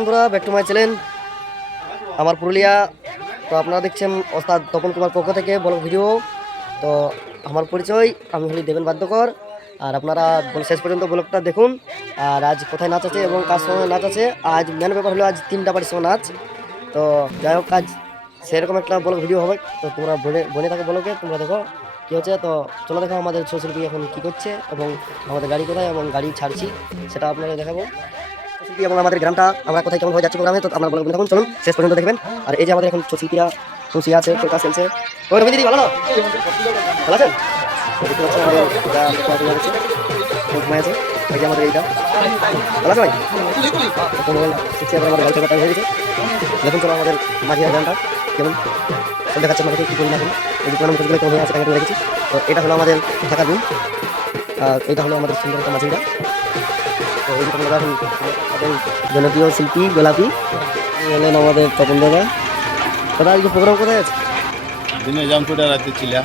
বন্ধুরা back to my channel আমার পুরুলিয়া, তো আপনারা দেখছেন ওস্তাদ তপন কুমার পক্ষ থেকে বড় ভিডিও। তো আমার পরিচয়, আমি হলি দেবেন বাদ্যকর। আর আপনারা বল- শেষ পর্যন্ত ব্লগটা দেখুন। আর আজ কোথায় নাচ আছে এবং কার সঙ্গে নাচ আছে, আজ মেন ব্যাপার হলো আজ তিনটা বাড়ির সঙ্গে নাচ। তো যাই হোক, আজ সেরকম একটা বড় ভিডিও হবে। তো তোমরা বনে বনে থাকো বলোকে, তোমরা দেখো কী হচ্ছে। তো চলো দেখো আমাদের শিল্পী এখন কী করছে এবং আমাদের গাড়ি কোথায় এবং গাড়ি ছাড়ছি, সেটা আপনাদের দেখাবো। শিল্পী এবং আমাদের গ্রামটা, আমরা কোথায় কেমন হয়ে যাচ্ছি প্রোগ্রামে, তো আমরা বলব দেখুন চলুন, শেষ পর্যন্ত দেখবেন। আর এই যে আমাদের এখন শিল্পীরা খুশি আছে চোখা চলছে। ওই রবি দিদি, ভালো? ভালো আছেন? আমাদের এইটা। ভাই? কেমন। দেখাচ্ছে এই আছে টাকা তো এটা হলো আমাদের থাকার রুম আর এটা হলো আমাদের সুন্দর একটা মাঝিটা তো এই দোকানটা এখন আমাদের জনপ্রিয় শিল্পী গোলাপি এই হলেন আমাদের তপন দাদা দাদা আজকে প্রোগ্রাম কোথায় আছে দিনে জামপুরা রাতে ছিলা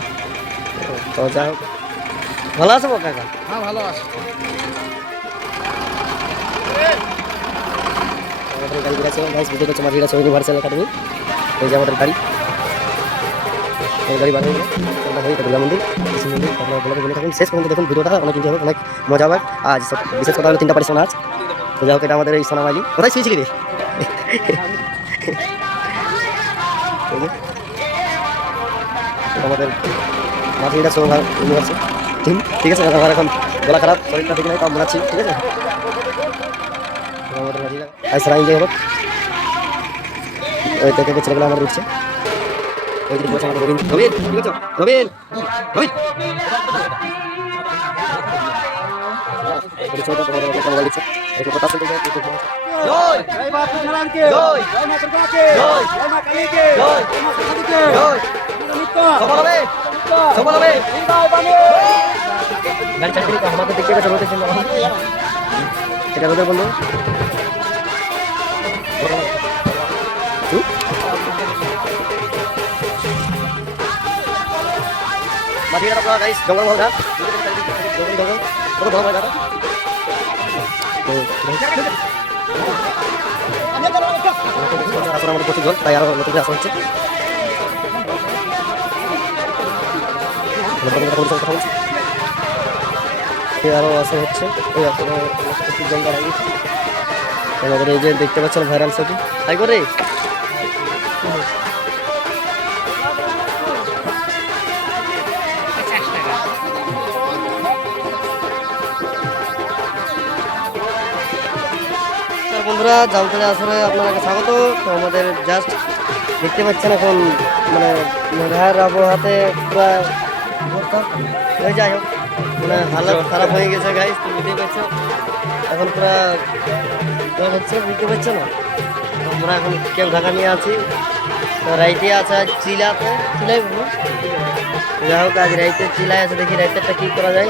তো যাই হোক ভালো আছে কাকা হ্যাঁ ভালো আছে আমাদের গাড়ি আছে গাইস বুঝতে পারছ মাঝিরা আছে ইউনিভার্সাল একাডেমি এই যে আমাদের গাড়ি এই গাড়ি মন্দির শেষ পর্যন্ত দেখুন ভিডিওটা, অনেক হবে, অনেক মজা হবে। আজ বিশেষ কথা হলো তিনটা পারি শোনা আজ যাই হোক, এটা আমাদের এই সোনামালি। কোথায় শুয়েছিলি রে? আমাদের মাঝিরা সোনা ইউনিভার্সিটি। ঠিক আছে? আমার এখন গলা খারাপ, শরীরটা ঠিক নাই, তাও মনাচ্ছি ঠিক আছে? আমাদের আজ সারা এনজয় হবে। ওই থেকে ছেলেগুলো আমার উঠছে। ওই দিকে আমাদের রবিন রবিন ঠিক আছে? রবিন! রবিন! পরিচয়টা তোমাদের কাছে মোবাইল দিচ্ছে। একটু কথা শুনতে মাটিটা আপনার গাইস জঙ্গল মহল ঘাট জঙ্গল জঙ্গল কত বড় হয় ঘাট আসলে আমাদের প্রচুর জল তাই আরও নতুন করে আসা হচ্ছে কথা বলছি এই আসা হচ্ছে ওই আসলে প্রচুর জল দাঁড়াই আমাদের এই যে দেখতে পাচ্ছেন ভাইরাল ছবি। হাই করে? বন্ধুরা জামতলা আসরে আপনাকে স্বাগত। তো আমাদের জাস্ট দেখতে পাচ্ছেন এখন মানে মেঘার আবহাওয়াতে পুরা হয়ে যাই হোক মানে হালত খারাপ হয়ে গেছে গাইস তুমি বুঝতেই পারছ এখন পুরা জল হচ্ছে বুঝতে পারছ না? আমরা এখন কেউ ঢাকা নিয়ে আছি। তো রাইতে আছে চিলাতে চিলাই যাই হোক আজ রাইতে চিলাই আছে দেখি রাইতেরটা কী করা যায়।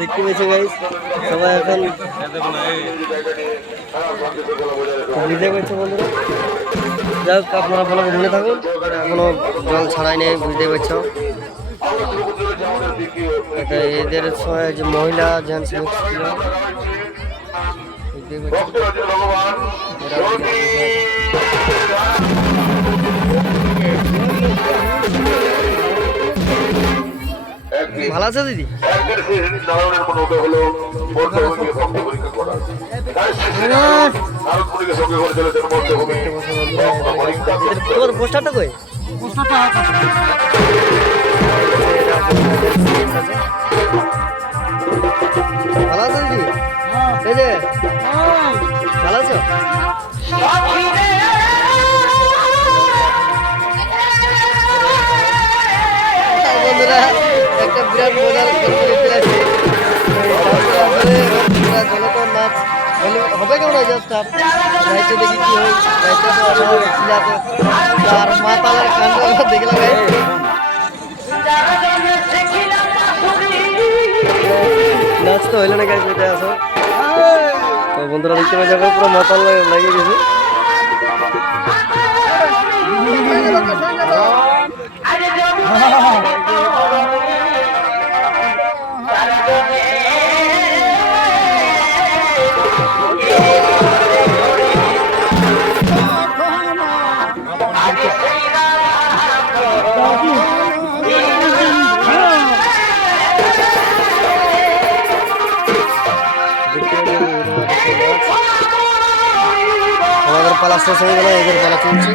দেখতে গাইস সবাই এখন যাই আপনারা ভালো থাকুন এখনও জল ছাড়াই নেই বুঝতে পারছ এদের যে মহিলা জেন্টস বুঝতেই চলেছেন বর্ধভূমি পরীক্ষা তোমার পোস্টারটা কই? ভালো আছো দিদি? এই যে ভালো আছো? বন্ধুরা। একটা বিরাট মজার দেখতে লাগছে জনতা নাচ হবে কেমন হয় জাস্ট আর রাইতে দেখি কি হয় রাইতে তো আর মাতালের কাণ্ড দেখলাম নাচ তো হইল না গাইস এটা আসো। তো বন্ধুরা দেখতে পাই দেখো পুরো মাতাল লাগে- লাগিয়ে গেছে দেখতে আমাদের পালা শেষ হয়ে গেল এদের পালা চলছে।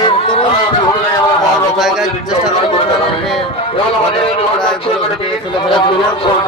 করে জায়গায় চেষ্টা করব তাদেরকে প্রায় তুলে ধরার জন্য চলো